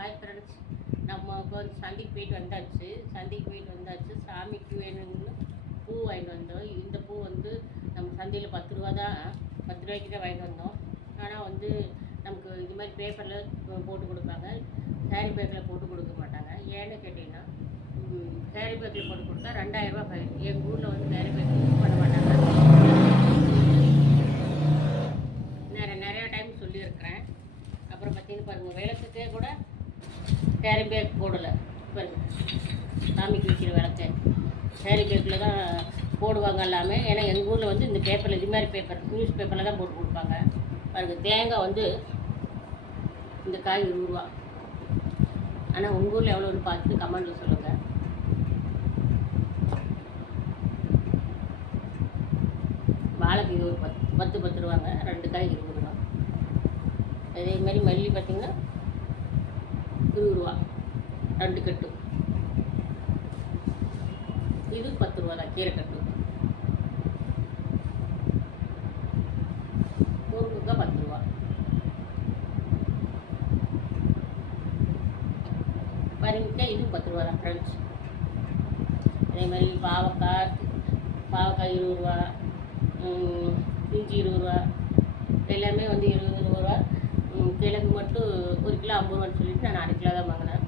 Hi friends, நம்ம வந்து சந்தைக்கு போயிட்டு வந்தாச்சு. சாமிக்கு வேணும்னு பூ வாங்கிட்டு வந்தோம். இந்த பூ வந்து நம்ம சந்தையில் 10 ரூபாய்க்கு தான் வாங்கிட்டு வந்தோம். ஆனால் வந்து நமக்கு இது மாதிரி பேப்பரில் போட்டு கொடுப்பாங்க, கேரி பேக்கில் போட்டு கொடுக்க மாட்டாங்க. ஏன்னு கேட்டிங்கன்னா, கேரி பேக்கில் போட்டு கொடுத்தா 2000 ஃபைன். எங்கள் ஊரில் வந்து கேரி பேக் யூஸ் பண்ண மாட்டாங்க. நிறையா டைம் சொல்லியிருக்கிறேன். அப்புறம் பார்த்தீங்கன்னா பாருங்கள், விளக்குக்கே கூட கேரி பேக் போடலை. பாருங்கள், சாமிக்கு வைக்கிற விளக்கு கேரி பேக்கில் தான் போடுவாங்க எல்லாமே. ஏன்னா எங்கள் ஊரில் வந்து இந்த பேப்பரில் இது மாதிரி நியூஸ் பேப்பரில் தான் போட்டு கொடுப்பாங்க. பாருங்கள், தேங்காய் வந்து இந்த காய் 20 ரூபா. ஆனால் உங்கள் ஊரில் எவ்வளோன்னு பார்த்துட்டு கமெண்ட்டில் சொல்லுங்கள். வாழைக்கு இது ஒரு 10 ரூபாங்க, 2 காய் 20 ரூபா. அதேமாதிரி மல்லி பார்த்திங்கன்னா 20 ரூபா 2 கட்டு. இது 10 ரூபா தான் கீரை கட்டு. முருங்கைக்காய் 10 ரூபா. பரங்கிக்காய் இது 10 ரூபா தான் ஃப்ரெண்ட்ஸ். அதேமாதிரி பாவக்காய் 20 ரூபா, இஞ்சி 20 ரூபா, எல்லாமே வந்து 20 ரூபா. கிழங்கு மட்டும் 1 கிலோ 50 ரூபான்னு சொல்லிட்டு நான் 1/2 கிலோ தான் வாங்கினேன்.